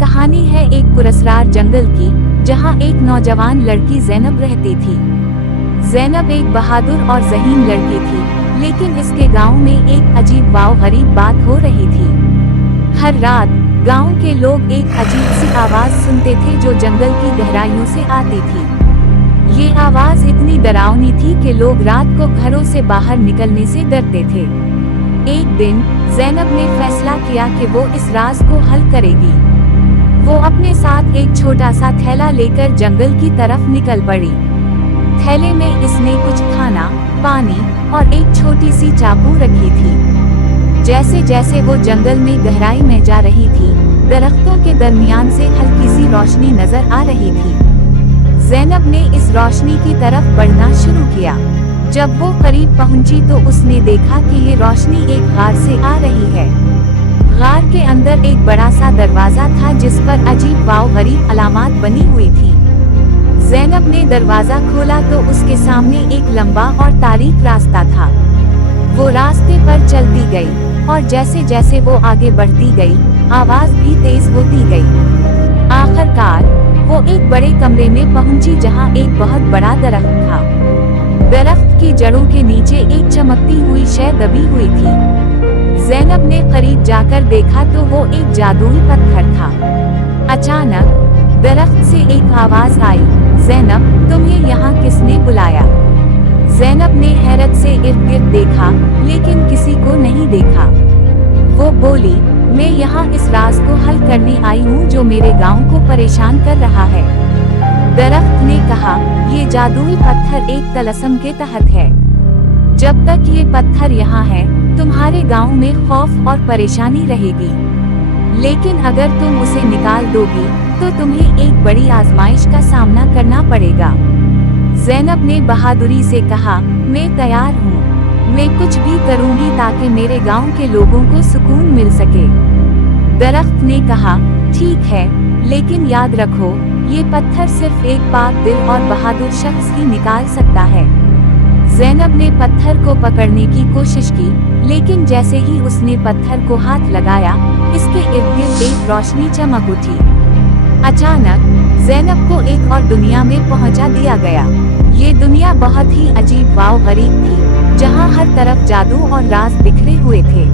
कहानी है एक पुरस्कार जंगल की, जहाँ एक नौजवान लड़की ज़ैनब रहती थी। ज़ैनब एक बहादुर और ज़हीन लड़की थी, लेकिन इसके गांव में एक अजीब व गरीब बात हो रही थी। हर रात गांव के लोग एक अजीब सी आवाज़ सुनते थे जो जंगल की गहराइयों से आती थी। ये आवाज़ इतनी डरावनी थी कि लोग रात को घरों से बाहर निकलने से डरते थे। एक दिन ज़ैनब ने फैसला किया कि वो इस राज को हल करेगी। वो अपने साथ एक छोटा सा थैला लेकर जंगल की तरफ निकल पड़ी। थैले में इसने कुछ खाना, पानी और एक छोटी सी चाकू रखी थी। जैसे जैसे वो जंगल में गहराई में जा रही थी, दरख्तों के दरमियान से हल्की सी रोशनी नजर आ रही थी। ज़ैनब ने इस रोशनी की तरफ बढ़ना शुरू किया। जब वो करीब पहुंची तो उसने देखा कि ये रोशनी एक गार से आ रही है। गार के अंदर एक बड़ा सा दरवाजा था जिस पर अजीब व गरीब अलामात बनी हुई थी। ज़ैनब ने दरवाजा खोला तो उसके सामने एक लंबा और तारीक रास्ता था। वो रास्ते पर चलती गई और जैसे जैसे वो आगे बढ़ती गई, आवाज भी तेज होती गई। आखिरकार वो एक बड़े कमरे में पहुंची जहां एक बहुत बड़ा दरख्त था। दरख्त की जड़ों के नीचे एक चमकती हुई शय दबी हुई थी। ज़ैनब ने करीब जाकर देखा तो वो एक जादुई पत्थर था। अचानक दरख्त से एक आवाज आई, ज़ैनब, तुम्हें यहाँ किसने बुलाया? ज़ैनब ने हैरत से इर्द गिर्द देखा, लेकिन किसी को नहीं देखा। वो बोली, मैं यहाँ इस राज को हल करने आई हूँ जो मेरे गांव को परेशान कर रहा है। दरख्त ने कहा, ये जादुई पत्थर एक तलस्म के तहत है। जब तक ये पत्थर यहाँ है, तुम्हारे गांव में खौफ और परेशानी रहेगी। लेकिन अगर तुम उसे निकाल दोगी, तो तुम्हें एक बड़ी आजमाइश का सामना करना पड़ेगा। ज़ैनब ने बहादुरी से कहा, मैं तैयार हूँ। मैं कुछ भी करूँगी ताकि मेरे गांव के लोगों को सुकून मिल सके। दरख्त ने कहा, ठीक है, लेकिन याद रखो, ये पत्थर सिर्फ एक पाक दिल और बहादुर शख्स ही निकाल सकता है। ज़ैनब ने पत्थर को पकड़ने की कोशिश की, लेकिन जैसे ही उसने पत्थर को हाथ लगाया, इसके इर्द गिर्द एक रोशनी चमक उठी। अचानक ज़ैनब को एक और दुनिया में पहुंचा दिया गया। ये दुनिया बहुत ही अजीब व गरीब थी, जहां हर तरफ जादू और राज बिखरे हुए थे।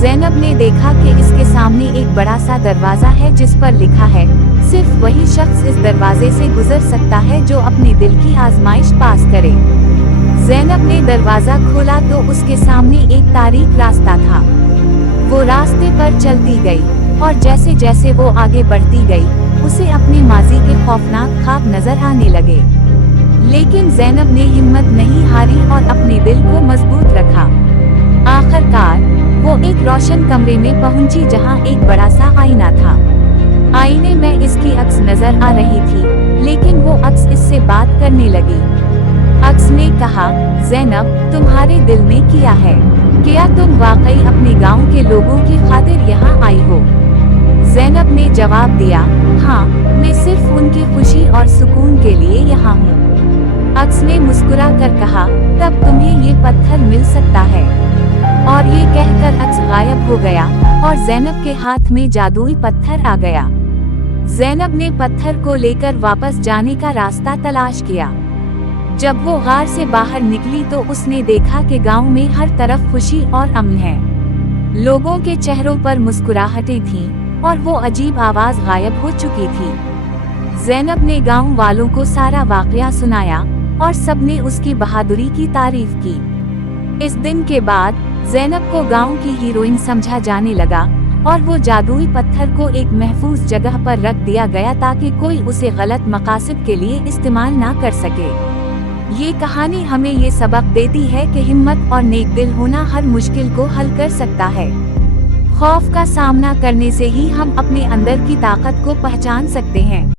ज़ैनब ने देखा कि इसके सामने एक बड़ा सा दरवाजा है जिस पर लिखा है, सिर्फ वही शख्स इस दरवाजे से गुजर सकता है जो अपने दिल की आजमाइश पास करे। ज़ैनब ने दरवाजा खोला तो उसके सामने एक तारीक रास्ता था। वो रास्ते पर चलती गई और जैसे जैसे वो आगे बढ़ती गई, उसे अपने माजी के खौफनाक ख्वाब नजर आने लगे। लेकिन ज़ैनब ने हिम्मत नहीं हारी और अपने दिल को मजबूत रखा। आखिरकार वो एक रोशन कमरे में पहुंची जहां एक बड़ा सा आईना था। आईने में इसकी अक्स नजर आ रही थी, लेकिन वो अक्स इससे बात करने लगी। अक्स ने कहा, ज़ैनब, तुम्हारे दिल में क्या है? क्या तुम वाकई अपने गांव के लोगों की खातिर यहाँ आई हो? ज़ैनब ने जवाब दिया, हाँ, मैं सिर्फ उनकी खुशी और सुकून के लिए यहाँ हूँ। अक्स ने मुस्कुरा कर कहा, तब तुम्हें ये पत्थर मिल सकता है। और ये कहकर अक्स गायब हो गया और ज़ैनब के हाथ में जादुई पत्थर आ गया। ज़ैनब ने पत्थर को लेकर वापस जाने का रास्ता तलाश किया। जब वो गार से बाहर निकली तो उसने देखा कि गांव में हर तरफ खुशी और अमन है। लोगों के चेहरों पर मुस्कुराहटें थीं और वो अजीब आवाज गायब हो चुकी थी। ज़ैनब ने गांव वालों को सारा वाकया सुनाया और सबने उसकी बहादुरी की तारीफ की। इस दिन के बाद ज़ैनब को गांव की हीरोइन समझा जाने लगा और वो जादुई पत्थर को एक महफूज जगह पर रख दिया गया ताकि कोई उसे गलत मकासद के लिए इस्तेमाल ना कर सके। ये कहानी हमें ये सबक देती है कि हिम्मत और नेक दिल होना हर मुश्किल को हल कर सकता है। खौफ का सामना करने से ही हम अपने अंदर की ताकत को पहचान सकते हैं।